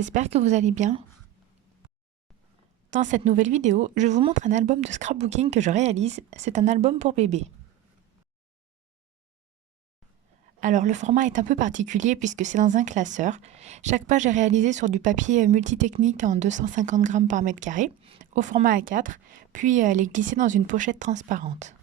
j'espère que vous allez bien. Dans cette nouvelle vidéo, je vous montre un album de scrapbooking que je réalise. C'est un album pour bébé. Alors le format est un peu particulier puisque c'est dans un classeur. Chaque page est réalisée sur du papier multitechnique en 250 grammes par mètre carré, au format A4, puis elle est glissée dans une pochette transparente.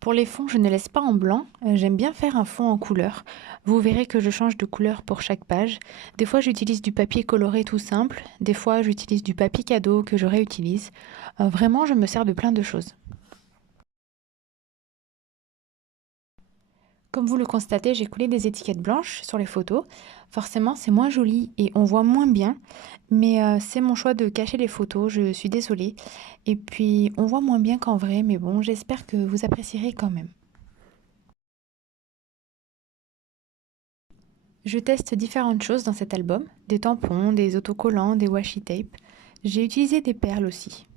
Pour les fonds, je ne laisse pas en blanc, j'aime bien faire un fond en couleur. Vous verrez que je change de couleur pour chaque page. Des fois j'utilise du papier coloré tout simple, des fois j'utilise du papier cadeau que je réutilise. Vraiment, je me sers de plein de choses. Comme vous le constatez, j'ai collé des étiquettes blanches sur les photos. Forcément, c'est moins joli et on voit moins bien, mais c'est mon choix de cacher les photos, je suis désolée. Et puis, on voit moins bien qu'en vrai, mais bon, j'espère que vous apprécierez quand même. Je teste différentes choses dans cet album, des tampons, des autocollants, des washi tape. J'ai utilisé des perles aussi.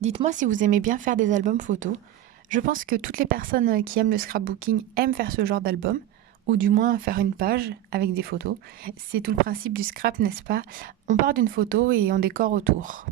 Dites-moi si vous aimez bien faire des albums photos. Je pense que toutes les personnes qui aiment le scrapbooking aiment faire ce genre d'album, ou du moins faire une page avec des photos. C'est tout le principe du scrap, n'est-ce pas? On part d'une photo et on décore autour.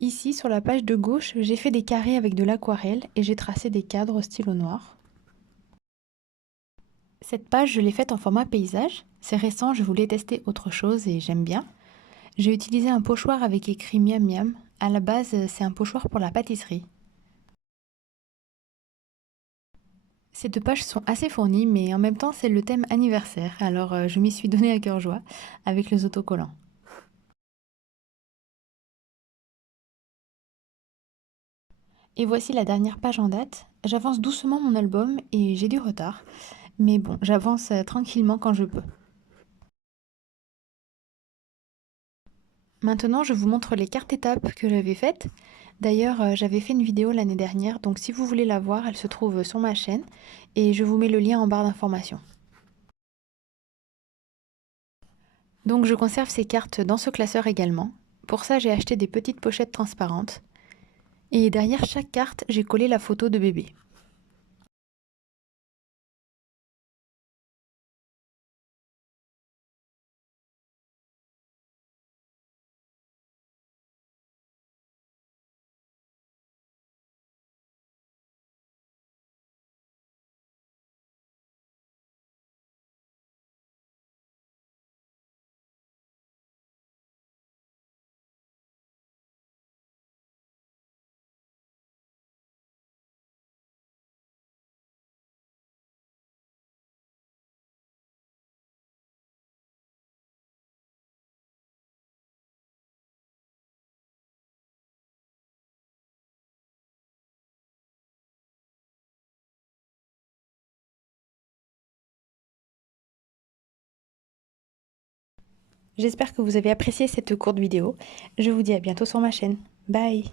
Ici, sur la page de gauche, j'ai fait des carrés avec de l'aquarelle et j'ai tracé des cadres au stylo noir. Cette page, je l'ai faite en format paysage. C'est récent, je voulais tester autre chose et j'aime bien. J'ai utilisé un pochoir avec écrit miam miam. À la base, c'est un pochoir pour la pâtisserie. Ces deux pages sont assez fournies, mais en même temps, c'est le thème anniversaire, alors je m'y suis donné à cœur joie avec les autocollants. Et voici la dernière page en date. J'avance doucement mon album et j'ai du retard, mais bon, j'avance tranquillement quand je peux. Maintenant, je vous montre les cartes étapes que j'avais faites. D'ailleurs, j'avais fait une vidéo l'année dernière, donc si vous voulez la voir, elle se trouve sur ma chaîne et je vous mets le lien en barre d'information. Donc je conserve ces cartes dans ce classeur également. Pour ça, j'ai acheté des petites pochettes transparentes. Et derrière chaque carte, j'ai collé la photo de bébé. J'espère que vous avez apprécié cette courte vidéo. Je vous dis à bientôt sur ma chaîne. Bye!